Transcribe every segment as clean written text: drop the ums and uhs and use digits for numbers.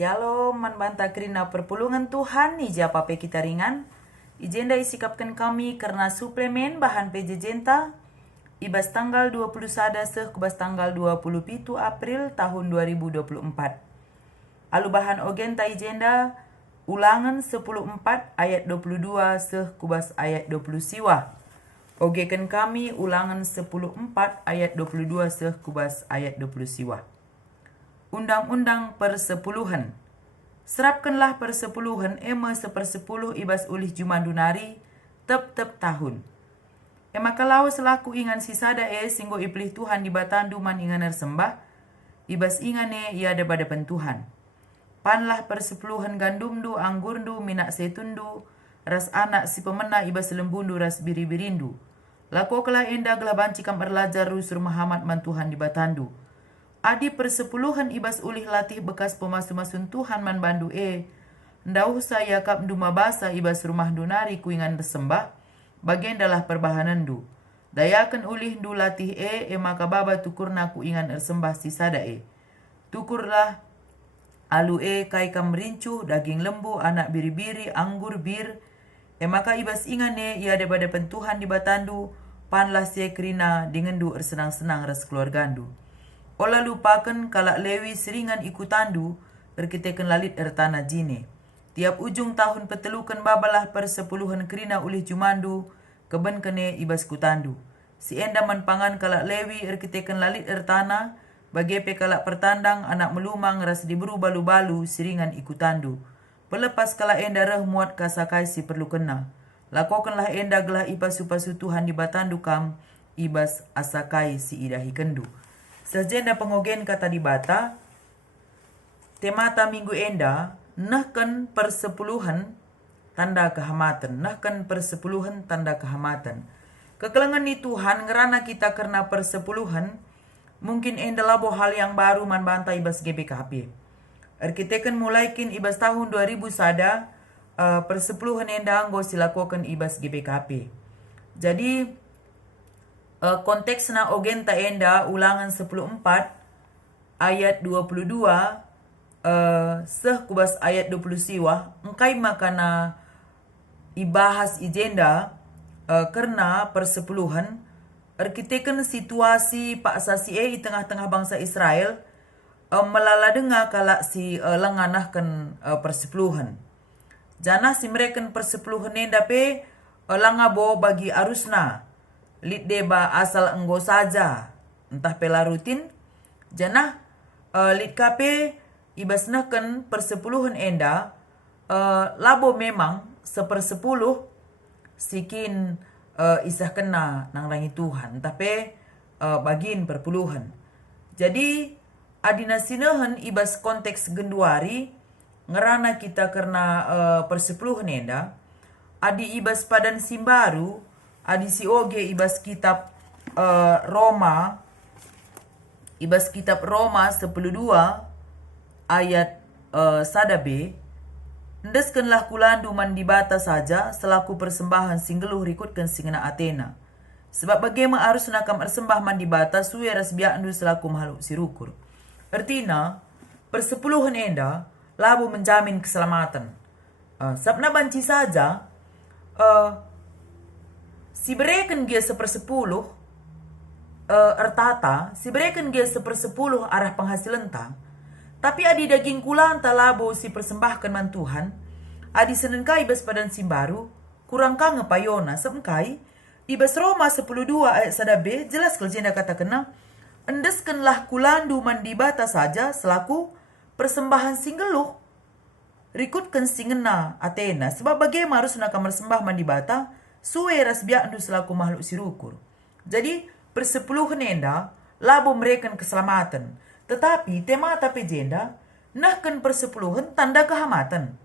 Shalom, manbanta krina perpulungan Tuhan, ija pape kita ringan. Ijenda isikapkan kami karena suplemen bahan PJJenta. Ibas tanggal 21 seh kubas tanggal 27 April tahun 2024. Alu bahan ogenta ijenda ulangan 10:4 ayat 22 seh kubas ayat 20 siwa. Ogekan kami ulangan 10:4 ayat 22 seh kubas ayat 20 siwa. Undang-undang persepuluhan. Serapkanlah persepuluhan ema 1/10 ibas ulih Jumandunari tep tahun. Ema kalau selaku ingan sisada singgo ipilih Tuhan di batandu man ingan sembah, ibas ingane ia ada pada pentuhan. Panlah persepuluhan gandumdu, anggurdu, minak setundu, ras anak si pemena ibas lembundu ras biri-birindu. Lakokelah enda gelaban cikam erlajar rusur Muhammad man Tuhan di batandu. Adi persepuluhan ibas ulih latih bekas pemasu-masun Tuhan man bandu ndauh saya kap nduma basa ibas rumah dunari kuingan resembah, bagian dalah perbahanan du. Dayakan ulih du latih maka baba tukurna kuingan ersembah sisada Tukurlah alu kai kam rincuh, daging lembu, anak biri-biri, anggur bir, maka ibas ingan ia daripada pentuhan di batandu, panlah krina dengan du ersenang-senang ras keluargandu. Ola lupakan kalak lewi seringan ikutandu, erkitekan lalit ertana jine. Tiap ujung tahun petelukan babalah persepuluhan krina ulih jumandu, keben kene ibas kutandu. Si enda manpangan kalak lewi erkitekan lalit ertana, bagepe kalak pertandang anak melumang ras diburu balu-balu seringan ikutandu. Pelepas kalak enda reh muat kasakai si perlu kena. Lakokanlah enda gelah ipasu-pasu Tuhan di batandu kam, ibas asakai si idahi kendu. Sejenda pengogen kata di bata, temata minggu enda, nahkan persepuluhan tanda kehamatan. Nahkan persepuluhan tanda kehamatan. Kekelengan ni Tuhan ngerana kita karena persepuluhan, mungkin enda labo hal yang baru man banta ibas GBKP. Erkitekan mulaikin ibas tahun 2000 sada, persepuluhan enda anggo silakukan ibas GBKP. Jadi, konteksna ogenta enda ulangan 10:4 ayat 22 seh kubas ayat 20 siwa engkai makana ibahas ijenda karena persepuluhan erkitekan situasi pak sasi di tengah-tengah bangsa Israel melala dengar kalak si lenganahkan persepuluhan. Jana si mereka persepuluhan enda pe langabo bagi arusna. Lid deba asal enggo saja entah pela rutin janah lid kape ibasnakan persepuluhan enda labo memang 1/10 sikin isah kena nang rangi Tuhan tapi bagin perpuluhan. Jadi adina sinahan ibas konteks genduari ngerana kita karena persepuluhan enda adi ibas padan simbaru adi si oge ibas kitab Roma 10:2 ayat sadabe ndeskenlah kulandu mandibata saja selaku persembahan singgeluh rikutkan singena Athena sebab bagaimana harus nakam ersembah mandibata suwe ras biakndu selaku makhluk sirukur. Artinya persepuluhan enda labu menjamin keselamatan. Sabna banci saja si bereken dia 1/10 ertata, si bereken dia 1/10 arah penghasilan ta, tapi adi daging kulan ta labo si persembahkan man Tuhan, adi senengkai ibas padan simbaru, kurang ka ngepayona, semkai, ibas Roma 10:2 ayat sadabe, jelas keljenda kata kena, endeskenlah kulandu mandibata saja selaku persembahan singgeluh, rikutkan singena Athena, sebab bagaimana harus nak mersembah mandibata, suwe ras biakndu selaku makhluk sirukur. Jadi persepuluhan enda labo mereka keselamatan. Tetapi tema tapi jenda nahkan persepuluhan tanda kehamatan.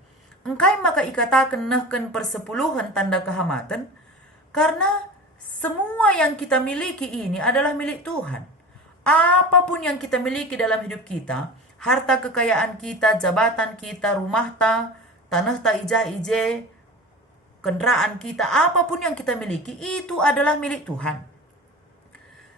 Engkai maka ikatakan nahkan persepuluhan tanda kehamatan karena semua yang kita miliki ini adalah milik Tuhan. Apapun yang kita miliki dalam hidup kita, harta kekayaan kita, jabatan kita, rumah ta, tanah ta ija-ije, kendaraan kita, apapun yang kita miliki, itu adalah milik Tuhan.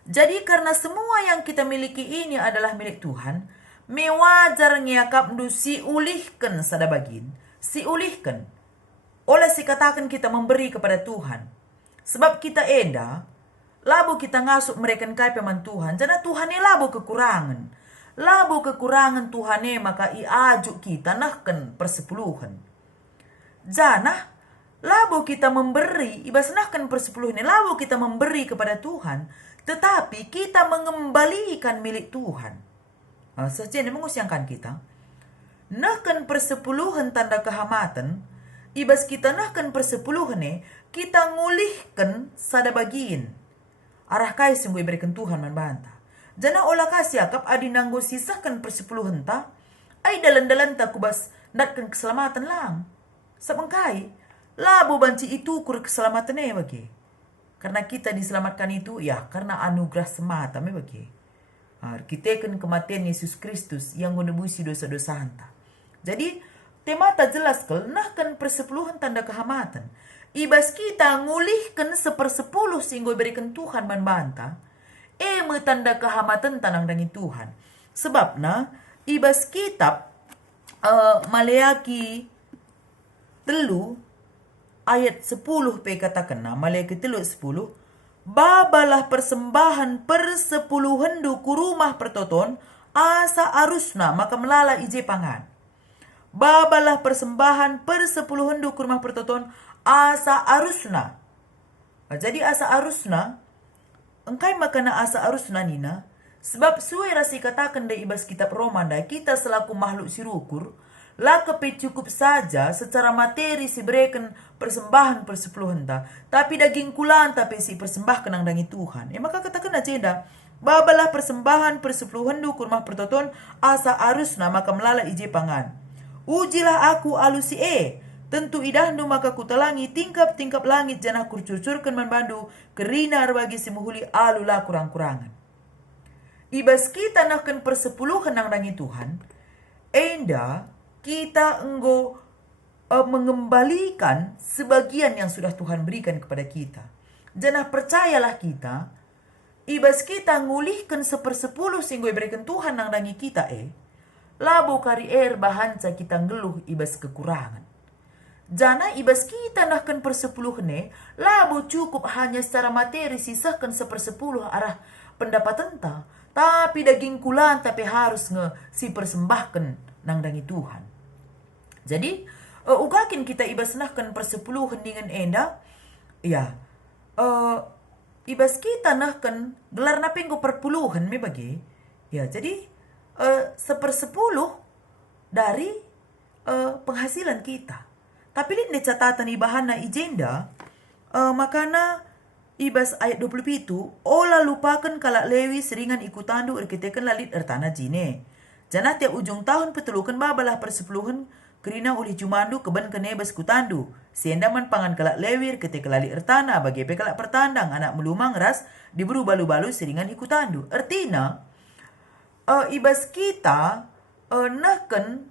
Jadi karena semua yang kita miliki ini adalah milik Tuhan, mewajar ngiyakap ndu si ulihkan sada bagin, si ulihkan. Oleh si katakan kita memberi kepada Tuhan. Sebab kita enda, labu kita ngasuk mereka kai peman Tuhan. Jana Tuhan labu kekurangan. Labu kekurangan Tuhan maka iajuk kita nahkan persepuluhan. Jana labu kita memberi, ibas nahkan persepuluhan. Labu kita memberi kepada Tuhan. Tetapi kita mengembalikan milik Tuhan. Sejene mengusiangkan kita. Nahkan persepuluhan tanda kehamatan. Ibas kita nahkan persepuluhan kita ngulihkan sada bagiin. Arah kai sungguh berikan Tuhan manbanta. Jana olah kasih akap adi nanggo sisahkan persepuluhan ta. Ay dalan-dalan ta kubas natkan keselamatan lang. Sabangkai labu banci itu kur keselamatan bagi. Karena kita diselamatkan itu ya karena anugerah semata bagi. Kita kan kematian Yesus Kristus yang menebusi dosa-dosa hanta. Jadi temata jelas nahkan persepuluhan tanda kehamatan. Ibas kita ngulihkan 1/10 sehingga berikan Tuhan manbanta. Tanda kehamatan tanang dangi Tuhan. Sebabna ibas kitab Maleaki 3 ayat 10 katakan Maleaki 3:10. Babalah persembahan persepuluhan ku rumah pertoton asa arusna maka melala ije pangan. Babalah persembahan persepuluhan ku rumah pertoton asa arusna. Jadi asa arusna engkai makana asa arusna nina. Sebab suai rasi katakan dari ibas kitab Romanda kita selaku makhluk sirukur lakape cukup saja secara materi si berikan persembahan persepuluhan ta. Tapi daging kulan tapi si persembahkan ang dangi Tuhan. Maka katakan aja babalah persembahan persepuluhan ku rumah pertoton asa arusna maka melala ije pangan. Ujilah aku alusi tentu idahnu maka kutalangi tingkap-tingkap langit janah kurcurcurkan manbandu kerina bagi si muhuli alula kurang-kurangan. Ibas kita nahkan persepuluhan ang dangi Tuhan, enda kita enggo mengembalikan sebagian yang sudah Tuhan berikan kepada kita. Janah percayalah kita, ibas kita ngulihkan 1/10 sehingga berikan Tuhan ang dangi kita labu karier bahanca kita ngeluh ibas kekurangan. Jana ibas kita nahkan persepuluhan labu cukup hanya secara materi sisahkan 1/10 arah pendapatan ta. Tapi daging kulan tapi harus si persembahkan nang dangi Tuhan. Jadi ugakin kita ibas nahkan persepuluhan dengan enda. Ya ibas kita nahkan gelar napinggo perpuluhan bagi. Ya jadi 1/10 dari penghasilan kita. Tapi ini catatan ibahana ijenda, makana ibas ayat 27, olah lupakan kalak lewi seringan ikutandu erkitekan lalit ertana jine. Janah tiap ujung tahun petelukan babalah persepuluhan kerina oleh jumandu keben kenebas kutandu. Siendaman pangan kalak lewi erkitekan lalit ertana bagi kalak pertandang anak melumang ras diburu balu-balu seringan ikutandu. Artinya, ibas kita nahkan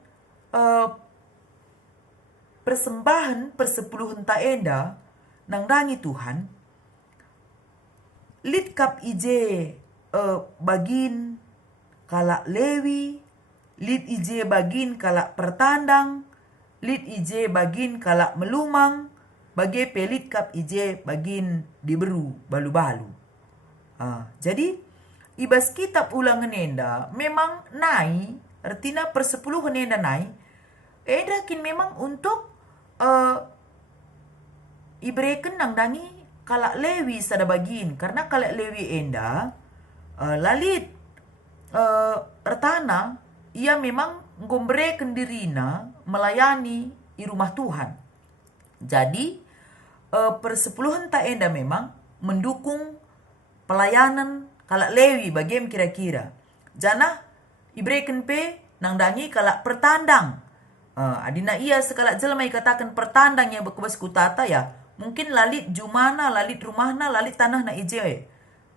persembahan persepuluhan taenda nang dangi Tuhan lit kap ije bagin kalak lewi, lit ije bagin kalak pertandang, lit ije bagin kalak melumang, bagi pelit kap ije bagin diberu balu-balu. Jadi ibas kitab ulangan enda memang nai, artinya persepuluhan enda nai, edakin memang untuk ibrekan nang dangi kalak lewi sada bagin. Karena kalak lewi enda lalit ertana ia memang ngombrekan dirina melayani di rumah Tuhan. Jadi persepuluhan ta enda memang mendukung pelayanan kalak lewi bagem kira-kira. Jana ibrekan pe nang dangi kalak pertandang. Adina ia sekala jelma katakan pertandang yang bekubas kutata ya. Mungkin lalit jumana, lalit rumahna, lalit tanah na ije.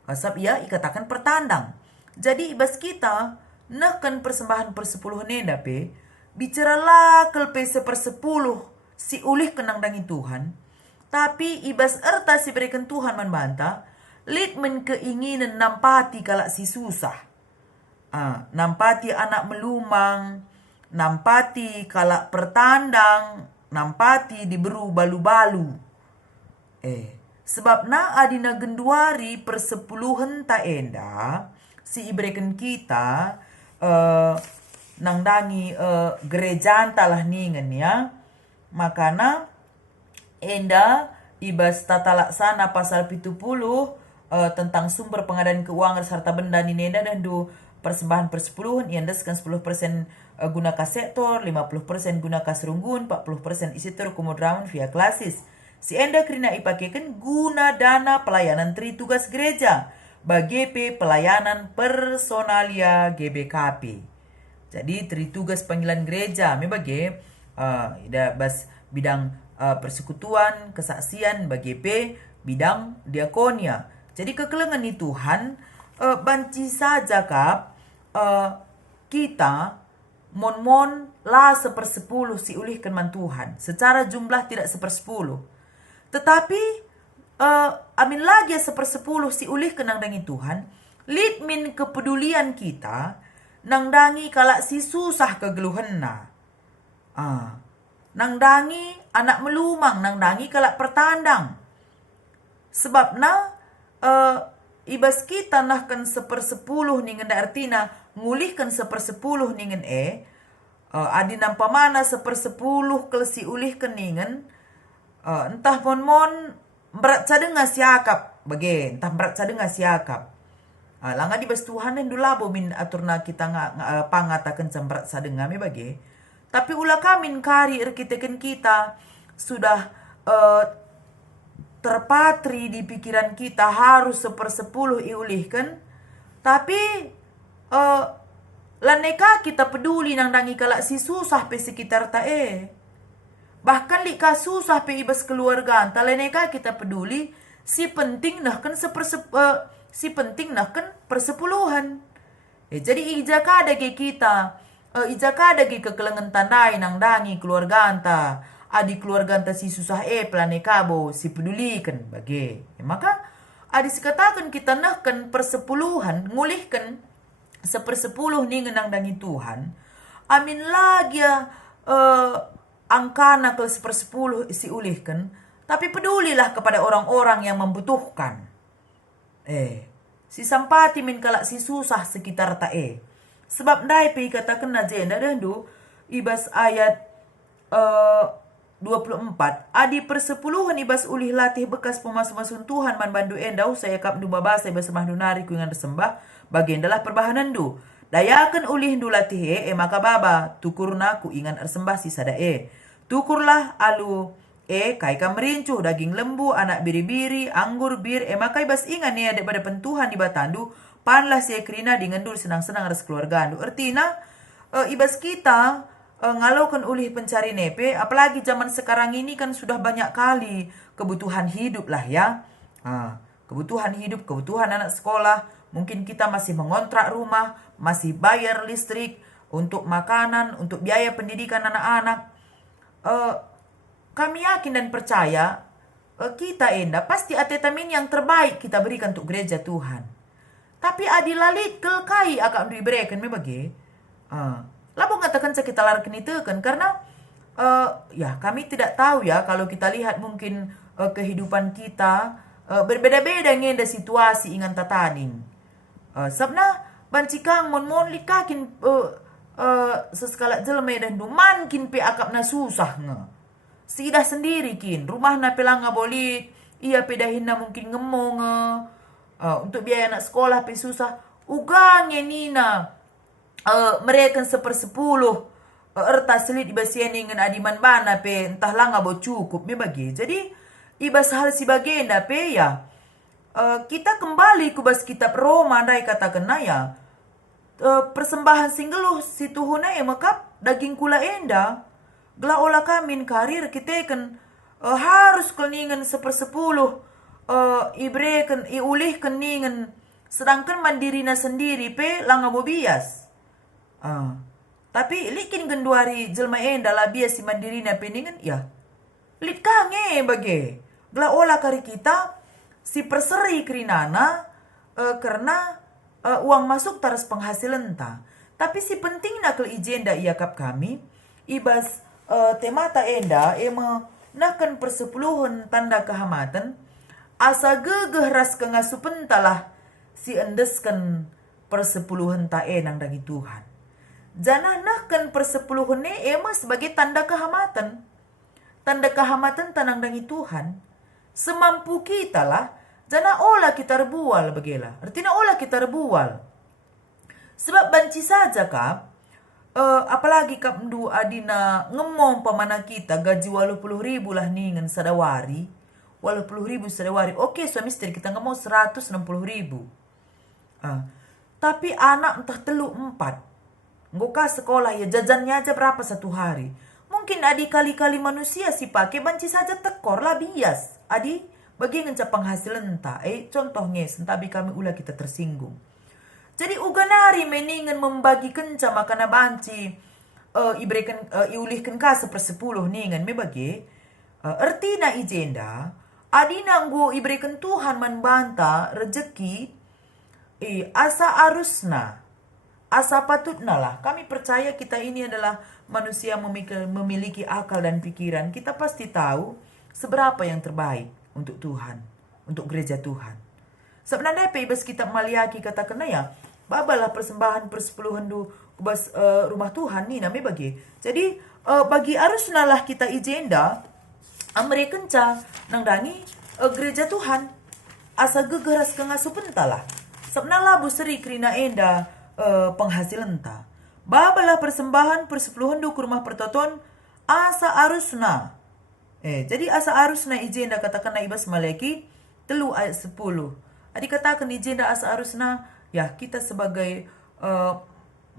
Asap ia ikatakan pertandang. Jadi ibas kita nahkan persembahan persepuluhan enda pe. Bicaralah kelpe 1/10 si ulih kenang dangi Tuhan. Tapi ibas erta si berikan Tuhan manbanta. Lit men keinginan nampati kalak si susah. Nampati anak melumang, nampati kalak pertandang, nampati diberu balu-balu. Sebab na adina genduari persepuluhan ta enda, si ibreken kita, nang dangi gereja talah ningen ya. Makana enda ibas tata laksana pasal 70 tentang sumber pengadaan keuangan serta benda ni nenda dan do persembahan persepuluhan iandaskan 10% guna ka sektor, 50% guna ka serunggun, 40% isitor komodraun via klasis. Si enda kerina ipakekan guna dana pelayanan tri tugas gereja bagi pelayanan personalia GBKP. Jadi tri tugas panggilan gereja bagi bas bidang persekutuan, kesaksian bagi bidang diakonia. Jadi kekelengan ni Tuhan banci saja kap kita mon lah 1/10 si ulihkan man Tuhan. Secara jumlah tidak 1/10. Tetapi amin lagi 1/10 si ulihkan nang dangi Tuhan. Lid min kepedulian kita nang dangi kalak si susah kegeluhan na. Nang dangi anak melumang, nang dangi kalak pertandang. Sebab na ibas kita nahkan 1/10 ningen da artina ngulihkan 1/10 ningen adi nampa mana 1/10 kelsi ulihkan ningen entah mon berat cadenga siakap bagi entah berat cadenga siakap. Langa di bas Tuhan yang dulabo min aturna kita pangatakan berat cadenga me bagi. Tapi ulah kamin kari arkiteken kita sudah terpatri di pikiran kita harus 1/10 iulihkan. Tapi laneka kita peduli nang dangi kalak si susah pe sekitar ta Bahkan lika susah pe ibas keluarga anta laneka kita peduli si penting nah kan persepuluhan. Jadi ijaka ada ke kita ijaka ada ke kekelengan tandai nang dangi keluarga anta. Adi keluarga anta si susah planekabo si pedulikan bagi. Maka adi sekatakan kita nahkan persepuluhan ngulihkan 1/10 ningen nang dangi Tuhan. Amin lagi angkana ke 1/10 si ulihkan. Tapi pedulilah kepada orang-orang yang membutuhkan. Si sampati min kalak si susah sekitar ta Sebab dai pe katakan na jenda dandu ibas ayat 24. Adi persepuluhan ibas ulih latih bekas pemas-masun Tuhan man bandu endau saya kap du babasa ibas semah dunari kuingan sembah bagendalah perbahanan du. Dayakan ulih du latih maka baba tukurna ku ingan ersembah sisada Tukurlah alu kai kam merincuh daging lembu anak biri-biri anggur bir maka ibas ingan daripada pentuhan di batandu panlah si krina dingendul senang-senang ras keluarga andu. Artina ibas kita ngalaukan ulih pencari nepe, apalagi zaman sekarang ini kan sudah banyak kali kebutuhan hidup lah ya. Kebutuhan hidup, kebutuhan anak sekolah, mungkin kita masih mengontrak rumah, masih bayar listrik, untuk makanan, untuk biaya pendidikan anak-anak. Kami yakin dan percaya kita pasti atetamin yang terbaik kita berikan untuk gereja Tuhan. Tapi adilalit kelkai akan diberikan bagi. Labo ngatakan kita larkan itu kan karena ya kami tidak tahu ya kalau kita lihat mungkin kehidupan kita berbeda-beda ngenda situasi ingan tataning. Sabna bancikang mon likakin seskala jelme dan duman kin pe akap na susah nge. Sidah sendiri kin rumah na pelanga bolit iya pedahin na mungkin ngemo nge. Untuk biaya anak sekolah pe susah ugangnya nina mereka 1/10 erta selit ibasian dengan adiman bana pe entah langa bo cukup me bagi. Jadi ibas hal si bagenda pe ya kita kembali ke bas kitab Roma dai katakan ya persembahan singgeluh si tuhuna maka daging kula enda gla ola kamin karir kita kan harus keningan 1/10 ibreken iulih keningan sedangkan mandirina sendiri pe langa bo bias. Tapi likin genduari jelma enda lah bias si mandirina peningan ya lit kange bagi gla ola kari kita si perseri krinana karena uang masuk taras penghasilan ta. Tapi si penting nak ke ijenda iya kap kami, ibas temata enda ema nakan persepuluhan tanda kehamatan, asa gegeh ras kengasupen talah si endeskan persepuluhan ta enang dari Tuhan. Janah nakan persepuluhan ne ema sebagai tanda kehamatan. Tanda kehamatan tanang dari Tuhan. Semampu kita lah, janah olah kita rebual begela. Artinya olah kita rebual. Sebab banci saja kap, apalagi kap ndu adina ngemong pamana kita gaji 80.000 lah ningan sadawari. 80.000 sadawari. Oke, suami istri kita ngomong 160.000. Tapi anak entah telu 4. Ngoka sekolah ya jajannya aja berapa satu hari. Mungkin adi kali-kali manusia si pakai banci saja tekor lah bias. Adi bagi ngencap penghasilan entah. Contohnya sentabi kami ulah kita tersinggung. Jadi uganari meningen membagi kenca makana banci iberikan iulihkan ka 1/10 ningan me bagi ertina ijenda adina nggo iberikan Tuhan membanta rezeki asa arusna asa patutna lah. Kami percaya kita ini adalah manusia memiliki akal dan pikiran. Kita pasti tahu seberapa yang terbaik untuk Tuhan, untuk gereja Tuhan. Sebenarnya ibas kita maliaki kata kena ya babalah persembahan persepuluhan du kubas rumah Tuhan ni nami bagi. Jadi bagi arus nalah kita ijenda mereka kenca nang dangi gereja Tuhan asa gegeras kengasupen talah. Sebenarnya bu seri krina enda penghasilan ta. Babalah persembahan persepuluhan du ke rumah pertoton asa arusna. Jadi asa arusna ijenda katakan na ibas maleki 3 ayat 10. Adi katakan ijenda asa arusna ya kita sebagai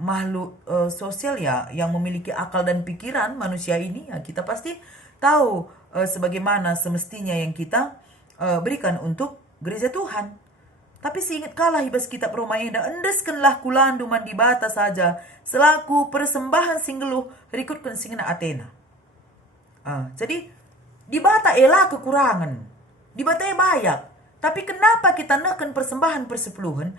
makhluk sosial ya yang memiliki akal dan pikiran manusia ini ya kita pasti tahu sebagaimana semestinya yang kita berikan untuk gereja Tuhan. Tapi seingat kalah ibas kitab Roma enda endeskanlah kulandu mandi bata saja selaku persembahan singgeluh rikutkan singena Athena. Jadi di bata elah kekurangan, di bata banyak. Tapi kenapa kita neken persembahan persepuluhan?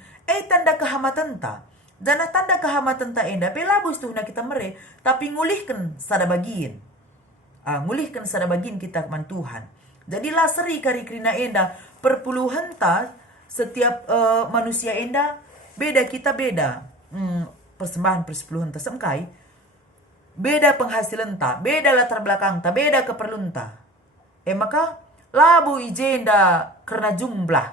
Tanda kehamatan ta. Jana tanda kehamatan ta enda pelabus tuh na kita mere. Tapi ngulihkan sada bagian. Ngulihkan sada bagian kita keman Tuhan. Jadi lah seri kari krina enda perpuluhan ta setiap manusia enda beda kita beda. Persembahan persepuluhan ta semkai. Beda penghasilan ta, beda latar belakang ta, beda keperluan ta. Maka labu ijenda karena jumlah.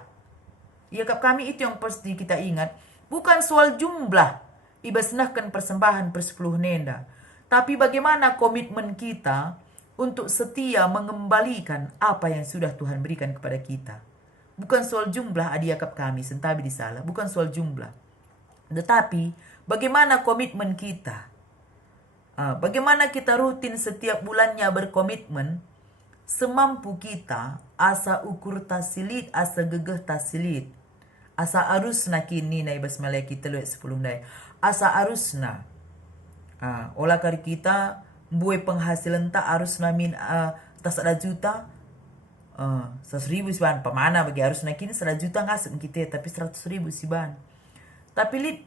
Ya kami itu yang pasti kita ingat. Bukan soal jumlah. Ibasnahkan persembahan persepuluhan enda. Tapi bagaimana komitmen kita untuk setia mengembalikan apa yang sudah Tuhan berikan kepada kita. Bukan soal jumlah adiakap kami sentabi di salah. Bukan soal jumlah. Tetapi bagaimana komitmen kita. Bagaimana kita rutin setiap bulannya berkomitmen. Semampu kita asa ukur tasilit, asa gegeh tasilit. Asa arusna kini na ibas malaki telu 10 dai. Asa arusna. Olah kari kita buai penghasilan ta arusna min tas ada juta. 100.000 siban pamana bagi arusna kini 100 juta ngasuk kita tapi 100.000 siban. Tapi lit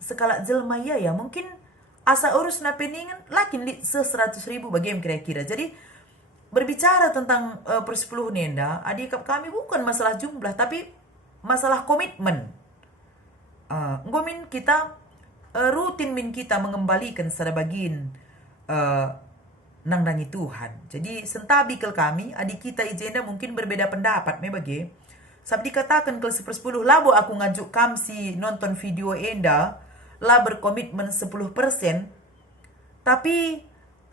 sekala jelma ya mungkin asa urusna peningan lakin lit 100.000 bagi yang kira-kira. Jadi berbicara tentang persepuluhan enda, adik kami bukan masalah jumlah, tapi masalah komitmen. Ngomin kita rutin min kita mengembalikan sada bagian nang dangi Tuhan. Jadi sentabi kel kami, adik kita ijenda mungkin berbeda pendapat me bagi. Sabdi katakan kel 1/10 labo aku ngajuk kamsi nonton video enda lah berkomitmen 10%. Tapi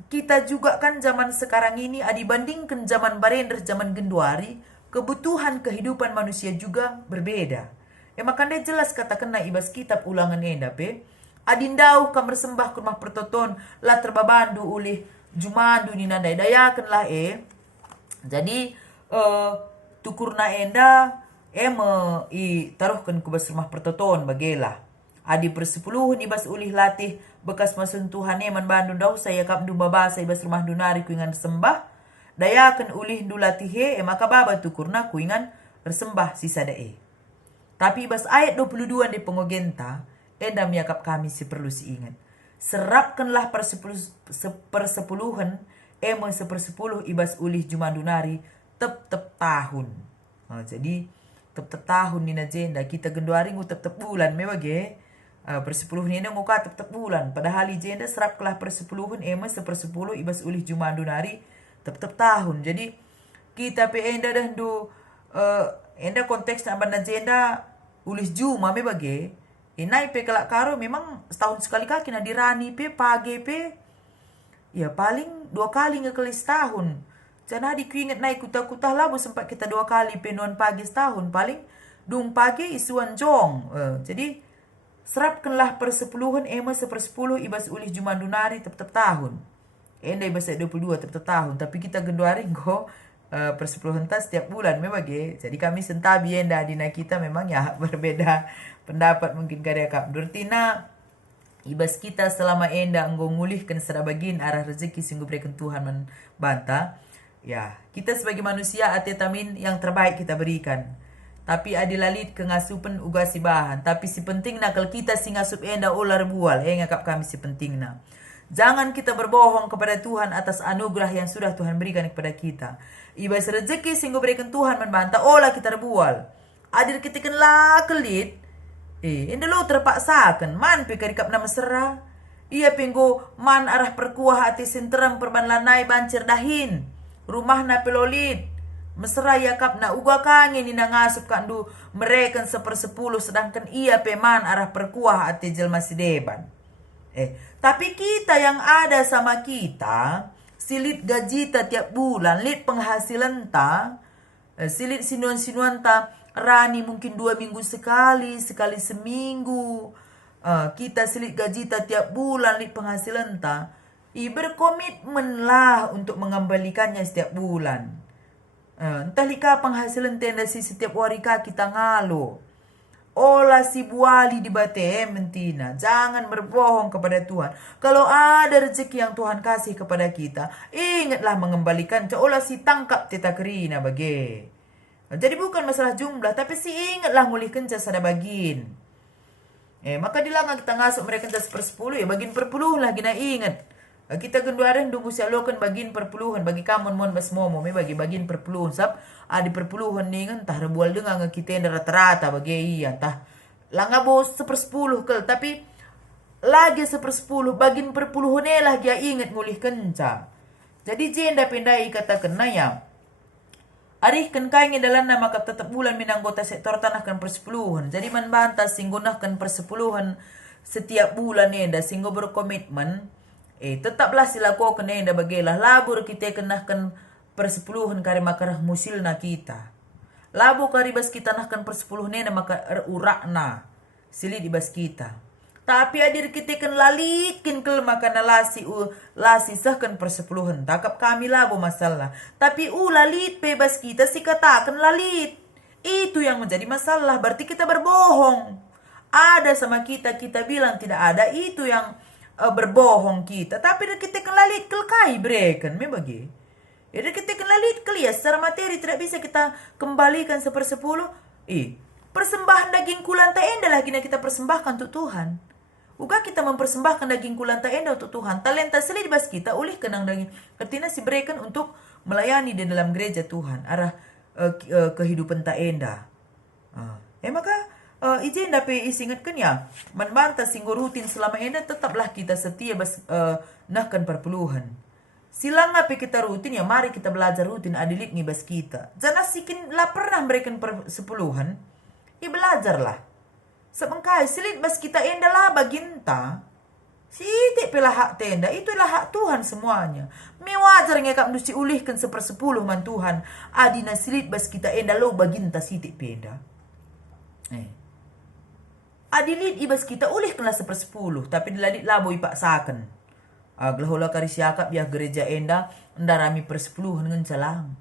kita juga kan zaman sekarang ini dibandingkan zaman barender, zaman genduari, kebutuhan kehidupan manusia juga berbeda. Makanya jelas katakan na ibas kitab ulangan enda pe. Adindau kamar sembah ke rumah pertoton lah terbabandu oleh jumandu ni nandai dayakan lah Jadi tukurna enda taruhkan ke bas rumah pertoton bagelah. Adi persepuluhan ibas ulih latih bekas masun Tuhan man bandung daw saya kap du babasa ibas rumah dunari kuingan sembah dayakan ulih du latih maka baba tukurna kuingan bersembah sisa dae. Tapi ibas ayat 22 di pengogenta, enda miakap kami si perlu si ingat. Serapkanlah persepuluhan, sepersepuluh ibas ulih Jumandunari, tep tahun. Jadi, tep tahun ni agenda, kita genduari ngu tep bulan, mewage. Persepuluh ni nang muka tep bulan. Padahal agenda serapkanlah persepuluhan, sepersepuluh ibas ulih Jumandunari, tep tahun. Jadi, kita pe enda dah do, enda konteks namban agenda, ulis Juma mewage. Nai pe kelak karo memang setahun sekali kaki na dirani pe pagi pe ya paling 2 kali ngekali setahun. Jangan dikuingat naik kutah-kutah labu sempat kita 2 kali pe non pagi setahun paling dung pagi isuan jong. Jadi serapkanlah persepuluhan sepersepuluh ibas ulih Jumandunari tep tahun. Enda ibas 22 tep tahun tapi kita genduari go persepuluhan tas setiap bulan memang jadi kami sentabi enda dina kita memang ya berbeda pendapat mungkin karya kap Durtina ibas kita selama enda enggo ngulihkan serabagin arah rezeki singgu berikan Tuhan membanta ya kita sebagai manusia atetamin yang terbaik kita berikan tapi adilalit kengasupan uga si bahan tapi si penting nakal kita si ngasup enda ular bual ngakap kami si pentingna. Jangan kita berbohong kepada Tuhan atas anugerah yang sudah Tuhan berikan kepada kita. Ibas rezeki singgo berikan Tuhan membantah olah kita rebual. Adil kita kenlah kelit. Enda lo terpaksakan. Man pekarikap nama serah. Ia penggo man arah perkuah hati sinterang perban lanai bancir dahin. Rumah na pelolit. Mesra yakap na uga kangen ni ngasup kandu mereka sepersepuluh sedangkan ia peman arah perkuah hati jelma si deban. Tapi kita yang ada sama kita, silit gaji ta tiap bulan, lit penghasilan ta, silit sinuan-sinuan ta, rani mungkin 2 minggu sekali seminggu. Kita silit gaji ta tiap bulan, lit penghasilan ta, berkomitmen lah untuk mengembalikannya setiap bulan. Entah lika penghasilan tenda si setiap hari kita ngalo. Olah si buali di bate mentina. Jangan berbohong kepada Tuhan. Kalau ada rezeki yang Tuhan kasih kepada kita, ingatlah mengembalikan. Olah si tangkap teta kerina bagi. Jadi bukan masalah jumlah, tapi si ingatlah mulihkan sada bagin. Maka dilanga kita ngasuk mereka sepersepuluh ya bagin perpuluh lah gina ingat. Kita genduaren dungu sialokan bagin perpuluhan bagi kamu mon bas momo me bagi bagin perpuluhan sab adi perpuluhan nih kan tah rebual dengan kita yang rata-rata bagi iya tah langa bos sepersepuluh kel tapi lagi sepersepuluh bagin perpuluhan lah dia ingat ngulih kenca. Jadi jenda pendai kata kena ya. Arih kan kain dalam nama kap tetap bulan minanggota sektor tanah kan persepuluhan. Jadi membantah singgunahkan persepuluhan setiap bulan nih dah singgo berkomitmen. Tetaplah silakukan enda bagilah labur kita kenakan persepuluhan kari makarah musilna kita. Labu karibas kita nahkan persepuluhan enda maka urakna silit ibas kita. Tapi adir kita kan lalikin kel makan lasi sahkan persepuluhan. Takap kami labu masalah. Tapi lalit bebas kita si katakan lalit. Itu yang menjadi masalah. Berarti kita berbohong. Ada sama kita bilang tidak ada. Itu yang berbohong kita. Tapi kita kan lalit kelkai breken. Membagi. Jadi kita kan lalit kelia. Secara materi tidak bisa kita kembalikan sepersepuluh. Persembahan daging kulanta enda lagi kita persembahkan untuk Tuhan. Uga kita mempersembahkan daging kulanta enda untuk Tuhan. Talenta selid bas kita ulih kenang daging. Artinya si berikan untuk melayani di dalam gereja Tuhan. Arah kehidupan ta enda. Maka izin dapat isingatkan ya. Membantah singgo rutin selama enda tetaplah kita setia bas nahkan perpuluhan. Silang apa kita rutin ya mari kita belajar rutin adilit nih bas kita. Jangan sikin lah pernah berikan persepuluhan. Belajarlah. Sebengkai silit bas kita enda lah baginta. Sidik pela hak tenda. Itulah hak Tuhan semuanya. Mewajar ngekap nusi ulihkan sepersepuluh man Tuhan. Adina silit bas kita enda lo baginta sidik penda. Adilit ibas kita ulihkanlah sepersepuluh. Tapi diladit labo ipaksakan. Aglahola karisiakap ya gereja enda. Ndarami persepuluhan dengan calang.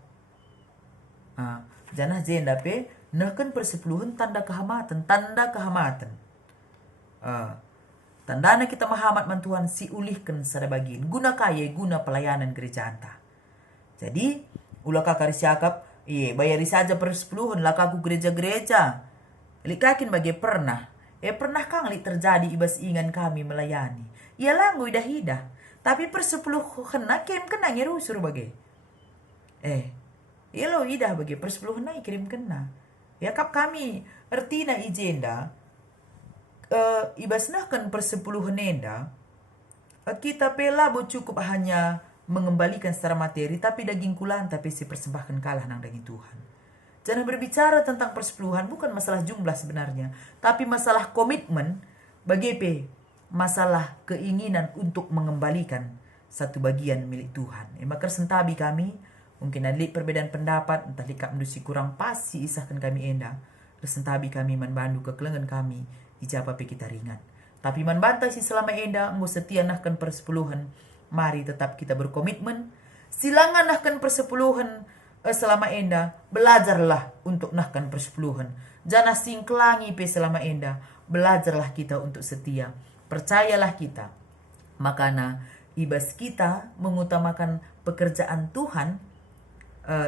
Janah jenda pe. Nahkan persepuluhan tanda kehamatan. Tandana kita mahamat man Tuhan si ulihkan sada bagian. Guna kaya, guna pelayanan gereja anta. Jadi, ulah kakari siakap, bayari saja persepuluhan, lakaku gereja-gereja. Likakin bagi pernah. Pernah kang li terjadi ibas ingan kami melayani. Ia langgu idah hidah. Tapi per 10 kena kem kena ngerusur bagi. Ia lo idah bagi per 10 kena kirim kena. Ya kap kami ertina ijenda. Ibas nah kan per 10 henenda. Kita pela bo cukup hanya mengembalikan secara materi. Tapi daging kulan tapi si persembahkan kalah nang daging Tuhan. Jangan berbicara tentang persepuluhan, bukan masalah jumlah sebenarnya. Tapi masalah komitmen, masalah keinginan untuk mengembalikan satu bagian milik Tuhan. Maka sentabi kami, mungkin ada perbedaan pendapat, entah likap mendusi kurang pas, si isahkan kami enda. Sentabi kami manbandu kekelengan kami, ijapa pe kita ringan. Tapi manbantai si selama enda, ngu setia nahkan persepuluhan, mari tetap kita berkomitmen. Silangan nahkan persepuluhan, selama enda, belajarlah untuk nahkan persepuluhan. Jangan singklangi pe selama enda, belajarlah kita untuk setia. Percayalah kita. Makana ibas kita mengutamakan pekerjaan Tuhan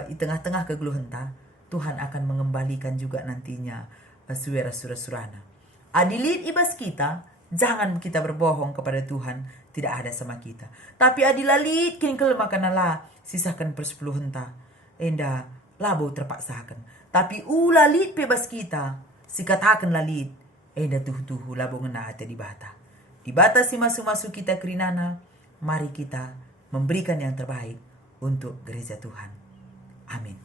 di tengah-tengah kegeluhenta, Tuhan akan mengembalikan juga nantinya suara-surana. Adilit ibas kita, jangan kita berbohong kepada Tuhan, tidak ada sama kita. Tapi adilalit kini kelemakan Allah, sisakan persepuluhenta. Enda labo terpaksakan. Tapi lalit bebas kita. Sikatakan lalit. Enda tuh labo ngena hati di bata. Di bata si masu-masu kita kerinana. Mari kita memberikan yang terbaik untuk gereja Tuhan. Amin.